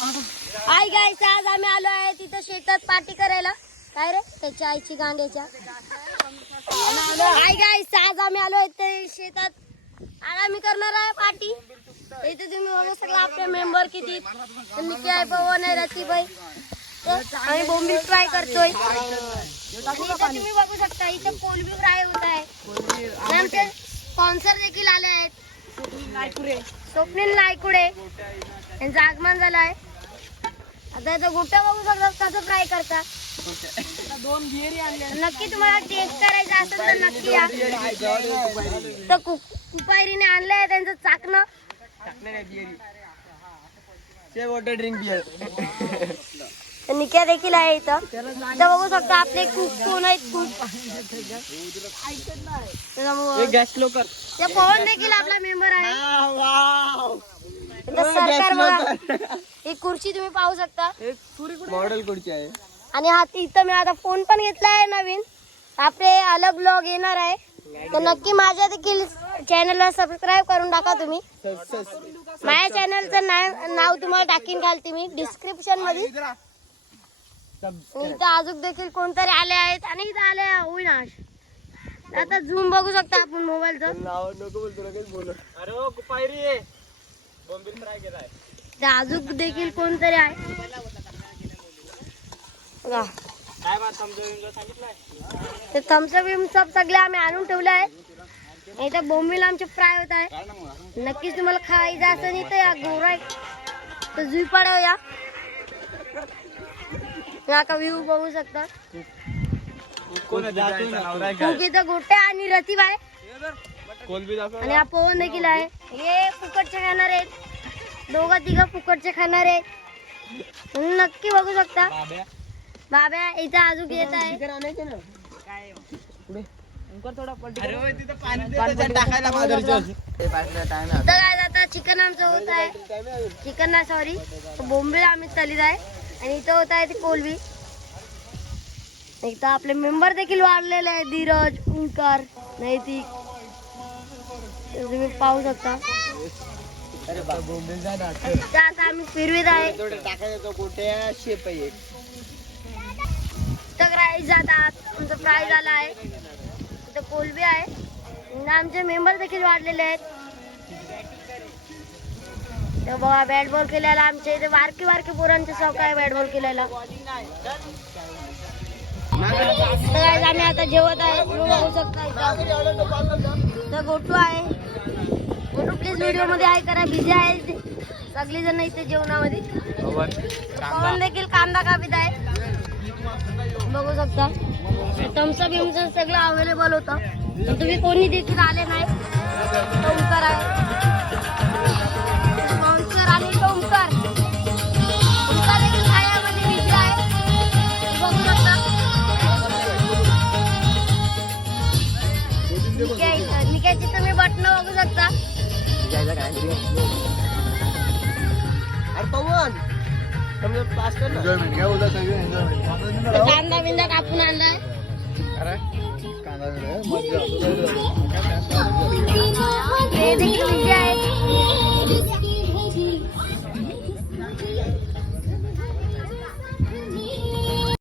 Hi guys, आज आम्ही आलो आहे तिथं शेतात पार्टी करायला. काय रे त्याच्या आईची गांड्याच्या. हाय गाईस, आज आम्ही आलो आहे ते शेतात. आज आम्ही करणार आहे पार्टी. इथे तुम्ही बघू शकता आपले मेंबर किती. निकी आहे, पवन आहे, रतीबाई. आम्ही बोंबील फ्राय करतोय. इथे तुम्ही बघू शकता इथे कोलबी फ्राय होत आहे. आमचे स्पॉन्सर देखील आले आहेत. स्वप्नील नायकुडे यांचं आगमन झालं आहे. आता इथं गोट्या बघू शकता कसं फ्राय करता. नक्की तुम्हाला टेस्ट करायचं असेल तर नक्की या. तर कुपायरीने आणलंय त्यांचं चाकणं. Water drink beer. निक्या देखील आहे इथं. इथं बघू शकता आपले कुक कोण आहेत. कुक ते पवन देखील आपला मेंबर आहे. सरकार बघा, ही खुर्ची तुम्ही पाहू शकता. मॉडेल खुर्ची आहे. आणि हा इथं मी आता फोन पण घेतला आहे नवीन. आपले अलग ब्लॉग येणार आहे, तर नक्की माझ्या देखील चॅनलला सबस्क्राईब करून टाका तुम्ही. माझ्या चॅनलचं नाव तुम्हाला टाकीन घालते मी डिस्क्रिप्शन मध्ये. इथं अजून देखील कोणतरी आले आहेत आणि इथं आले अविनाश. आता झूम बघू शकता आपण मोबाईलचं. अजून देखील कोणतरी आहे. ते थम्सअप विम्सअप सगळे आम्ही आणून ठेवले आहे. इथं बोंबील आमचे फ्राय होत आहे. नक्कीच तुम्हाला खायचं असं नाही तर या गोरा तर जुई पडाव या. का व्ह्यू बघू शकता. इथं गोट्या आणि रतीब आहे आणि हा पवन देखील आहे. हे फुकटचे खाणार आहेत. दोघं तिघं फुकटचे खाणार आहेत. नक्की बघू शकता. बाब्या इथं अजून येत आहे. आता चिकन आमचं होत आहे. चिकन ना सॉरी बोंबील आम्ही तलीत आहे. आणि इथं होत आहे ती कोलबी. इथं आपले मेंबर देखील वाढलेले आहेत. धीरज, ओंकार, नैतिक तुम्ही पाहू शकता. आता आम्ही फिरवीत आहे. फ्राय जातात. आमचं फ्राय झाला आहे. इथं कोलबी आहे. आमचे मेंबर देखील वाढलेले आहेत. बघा बॅट बॉल केलेला आमच्या इथे बारकी बारकी पोरांचे शौक आहे बॅट बॉल केलेला. आम्ही आता जेवत आहे. बघू शकता इथं गोटू आहे. गोटू प्लीज व्हिडिओ मध्ये आहे करा. बिझी आहे सगळी जण इथे जेवणामध्ये. पवन देखील कांदा कापित आहे. बघू शकता थम्सअप बिम्सअप सगळं अवेलेबल होतं. तुम्ही कोणी देखील आले नाही. ओंकार आहे स्पॉन्सर आणि ओंकार देखील खाण्यामध्ये बिझी आहे. बघू शकता. निक्याची तुम्ही बटन बघू शकता. कांदा बिंदा कापून आणलाय. हे देखील आहे.